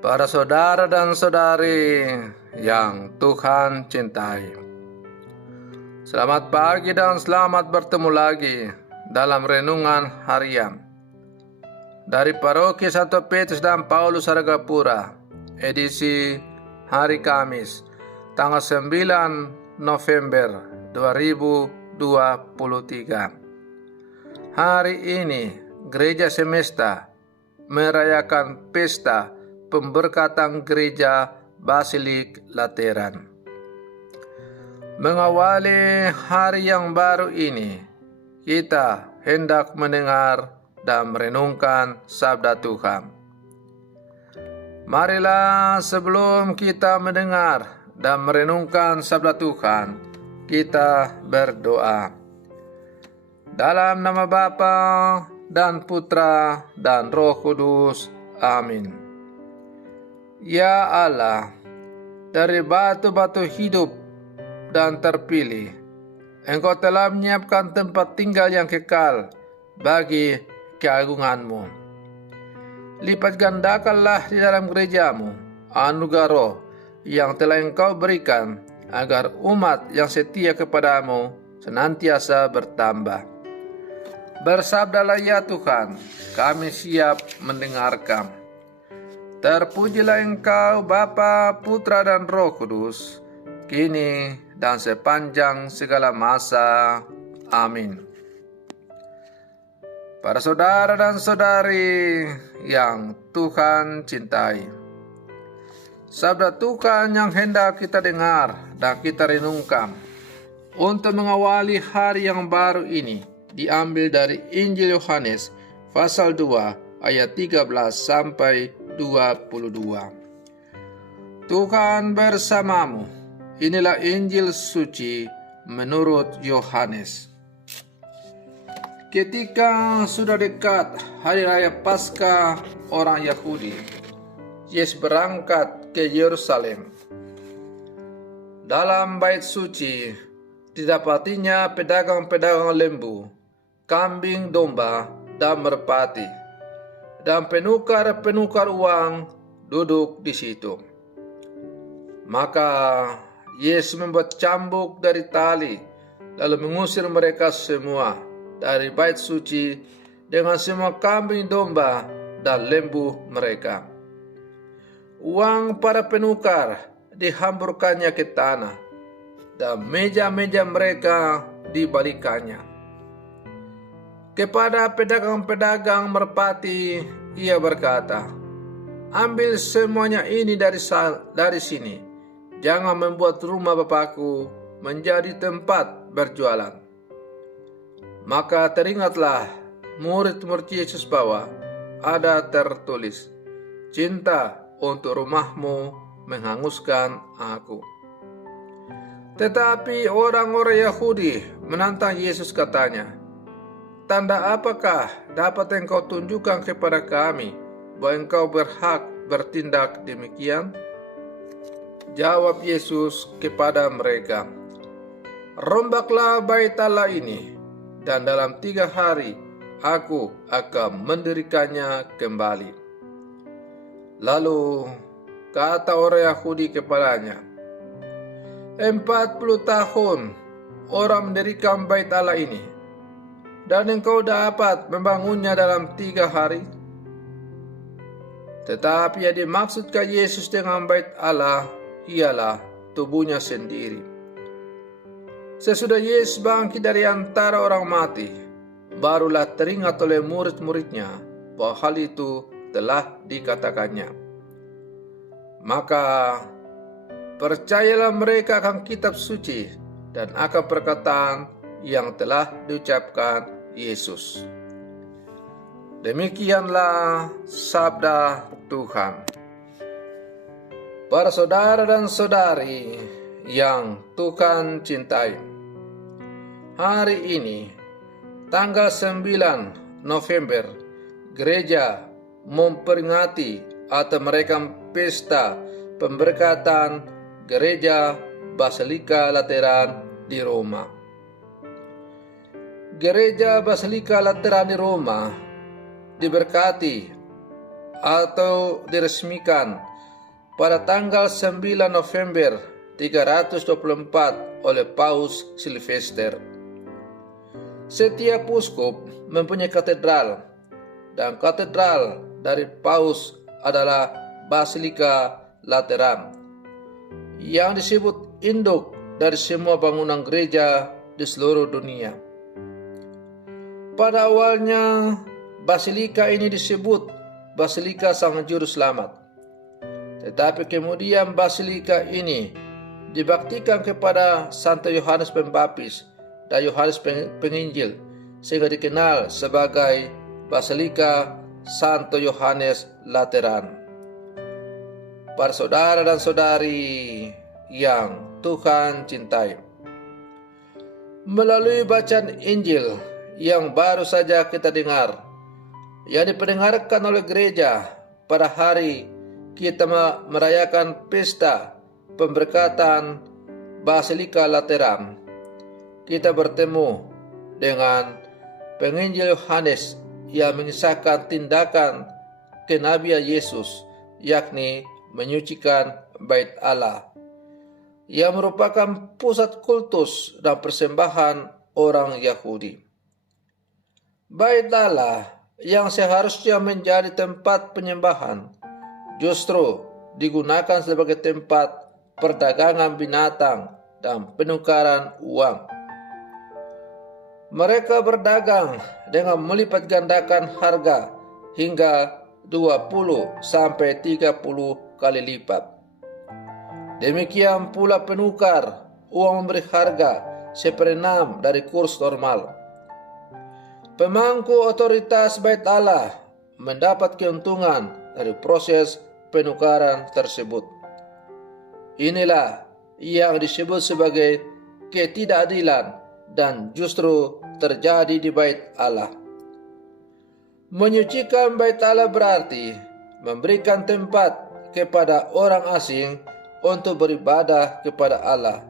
Para saudara dan saudari yang Tuhan cintai, selamat pagi dan selamat bertemu lagi dalam renungan harian dari Paroki Santo Petrus dan Paulus Hargapura, edisi hari Kamis, tanggal 9 November 2023. Hari ini Gereja Semesta merayakan pesta pemberkatan Gereja Basilik Lateran. Mengawali hari yang baru ini, kita hendak mendengar dan merenungkan sabda Tuhan. Marilah sebelum kita mendengar dan merenungkan sabda Tuhan, kita berdoa. Dalam nama Bapa dan Putra dan Roh Kudus. Amin. Ya Allah, dari batu-batu hidup dan terpilih, Engkau telah menyiapkan tempat tinggal yang kekal bagi keagungan-Mu. Lipat gandakanlah di dalam gereja-Mu anugerah roh yang telah Engkau berikan, agar umat yang setia kepadamu senantiasa bertambah. Bersabdalah ya Tuhan, kami siap mendengarkan. Terpujilah Engkau Bapa, Putra dan Roh Kudus, kini dan sepanjang segala masa. Amin. Para saudara dan saudari yang Tuhan cintai, sabda Tuhan yang hendak kita dengar dan kita renungkan untuk mengawali hari yang baru ini diambil dari Injil Yohanes pasal 2 ayat 13 sampai 22. Tuhan bersamamu. Inilah Injil suci menurut Yohanes. Ketika sudah dekat hari raya Paskah orang Yahudi, Yesus berangkat ke Yerusalem. Dalam bait suci didapatinya pedagang-pedagang lembu, kambing domba, dan merpati, dan penukar-penukar uang duduk di situ. Maka Yesus membuat cambuk dari tali, lalu mengusir mereka semua dari bait suci dengan semua kambing domba dan lembu mereka. Uang para penukar dihamburkannya ke tanah, dan meja-meja mereka dibalikannya. Kepada pedagang-pedagang merpati, ia berkata, "Ambil semuanya ini dari sini. Jangan membuat rumah Bapakku menjadi tempat berjualan." Maka teringatlah murid-murid Yesus bahwa ada tertulis, "Cinta untuk rumahmu menghanguskan aku." Tetapi orang-orang Yahudi menantang Yesus, katanya, "Tanda apakah dapat Engkau tunjukkan kepada kami bahwa Engkau berhak bertindak demikian?" Jawab Yesus kepada mereka, "Rombaklah bait Allah ini, dan dalam 3 hari Aku akan mendirikannya kembali." Lalu kata orang Yahudi kepadanya, 40 tahun orang mendirikan bait Allah ini, dan Engkau dapat membangunnya dalam 3 hari? Tetapi yang dimaksudkan Yesus dengan bait Allah ialah tubuhnya sendiri. Sesudah Yesus bangkit dari antara orang mati, barulah teringat oleh murid-muridnya bahwa hal itu telah dikatakannya. Maka percayalah mereka akan kitab suci dan akan perkataan yang telah diucapkan Yesus. Demikianlah sabda Tuhan. Para saudara dan saudari yang Tuhan cintai, hari ini tanggal 9 November gereja memperingati atau merayakan pesta pemberkatan Gereja Basilika Lateran di Roma. Gereja Basilika Lateran di Roma diberkati atau diresmikan pada tanggal 9 November 324 oleh Paus Silvester. Setiap uskup mempunyai katedral, dan katedral dari Paus adalah Basilika Lateran, yang disebut induk dari semua bangunan gereja di seluruh dunia. Pada awalnya, basilika ini disebut Basilika Sang Juru Selamat. Tetapi kemudian basilika ini dibaktikan kepada Santo Yohanes Pembaptis dan Yohanes Penginjil, sehingga dikenal sebagai Basilika Santo Yohanes Lateran. Para saudara dan saudari yang Tuhan cintai, melalui bacaan Injil yang baru saja kita dengar, yang diperdengarkan oleh gereja pada hari kita merayakan pesta pemberkatan Basilika Lateran, kita bertemu dengan penginjil Yohanes yang mengisahkan tindakan kenabian Yesus, yakni menyucikan bait Allah, yang merupakan pusat kultus dan persembahan orang Yahudi. Bait Allah yang seharusnya menjadi tempat penyembahan justru digunakan sebagai tempat perdagangan binatang dan penukaran uang. Mereka berdagang dengan melipat gandakan harga hingga 20 sampai 30 kali lipat. Demikian pula penukar uang memberi harga seperenam dari kurs normal. Pemangku otoritas bait Allah mendapat keuntungan dari proses penukaran tersebut. Inilah yang disebut sebagai ketidakadilan dan justru terjadi di bait Allah. Menyucikan bait Allah berarti memberikan tempat kepada orang asing untuk beribadah kepada Allah,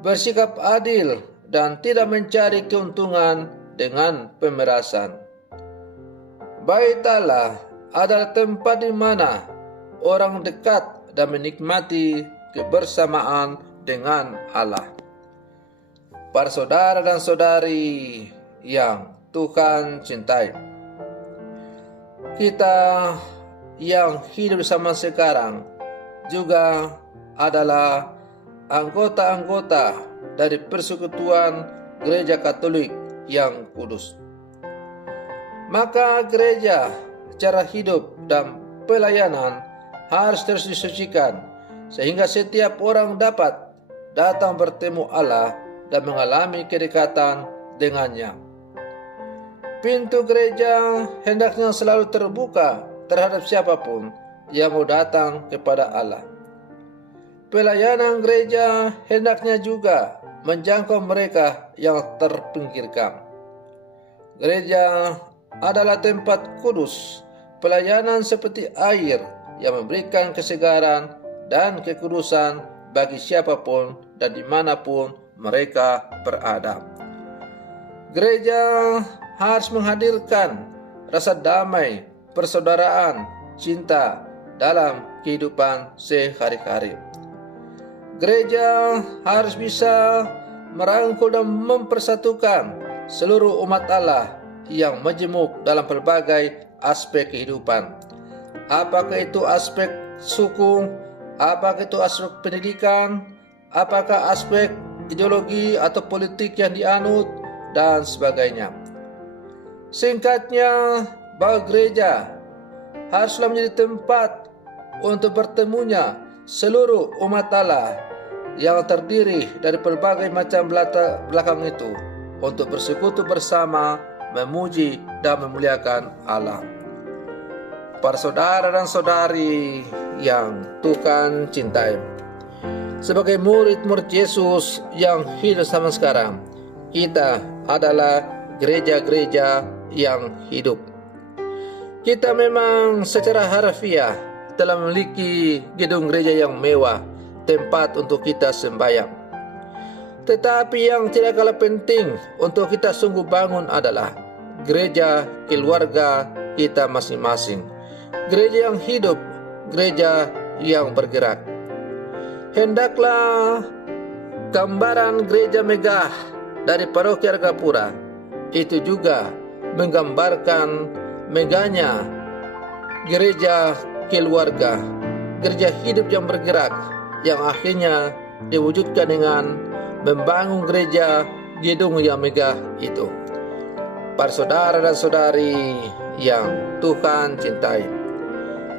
bersikap adil dan tidak mencari keuntungan dengan pemerasan. Bait Allah adalah tempat di mana orang dekat dan menikmati kebersamaan dengan Allah. Para saudara dan saudari yang Tuhan cintai, kita yang hidup zaman sekarang juga adalah anggota-anggota dari Persekutuan Gereja Katolik yang kudus. Maka gereja, cara hidup dan pelayanan harus terus disucikan, sehingga setiap orang dapat datang bertemu Allah dan mengalami kedekatan dengannya. Pintu gereja hendaknya selalu terbuka terhadap siapapun yang mau datang kepada Allah. Pelayanan gereja hendaknya juga menjangkau mereka yang terpinggirkan. Gereja adalah tempat kudus, pelayanan seperti air yang memberikan kesegaran dan kekudusan bagi siapapun dan dimanapun mereka berada. Gereja harus menghadirkan rasa damai, persaudaraan, cinta dalam kehidupan sehari-hari. Gereja harus bisa merangkul dan mempersatukan seluruh umat Allah yang majemuk dalam berbagai aspek kehidupan. Apakah itu aspek suku, apakah itu aspek pendidikan, apakah aspek ideologi atau politik yang dianut, dan sebagainya. Singkatnya, bahwa gereja haruslah menjadi tempat untuk bertemunya seluruh umat Allah yang terdiri dari berbagai macam latar belakang itu untuk bersekutu bersama, memuji dan memuliakan Allah. Para saudara dan saudari yang Tuhan cintai, sebagai murid-murid Yesus yang hidup sama sekarang, kita adalah gereja-gereja yang hidup. Kita memang secara harfiah telah memiliki gedung gereja yang mewah, tempat untuk kita sembahyang. Tetapi yang tidak kalah penting untuk kita sungguh bangun adalah gereja keluarga kita masing-masing. Gereja yang hidup, gereja yang bergerak. Hendaklah gambaran gereja megah dari paroki Argapura itu juga menggambarkan megahnya gereja keluarga, gereja hidup yang bergerak, yang akhirnya diwujudkan dengan membangun gereja gedung yang megah itu. Para saudara dan saudari yang Tuhan cintai,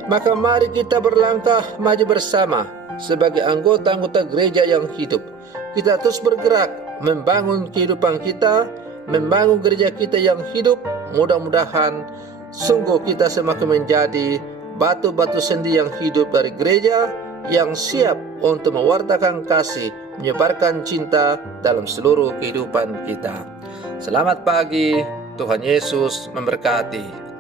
maka mari kita berlangkah maju bersama sebagai anggota-anggota gereja yang hidup. Kita terus bergerak membangun kehidupan kita, membangun gereja kita yang hidup. Mudah-mudahan sungguh kita semakin menjadi batu-batu sendi yang hidup dari gereja yang siap untuk mewartakan kasih, menyebarkan cinta dalam seluruh kehidupan kita. Selamat pagi, Tuhan Yesus memberkati.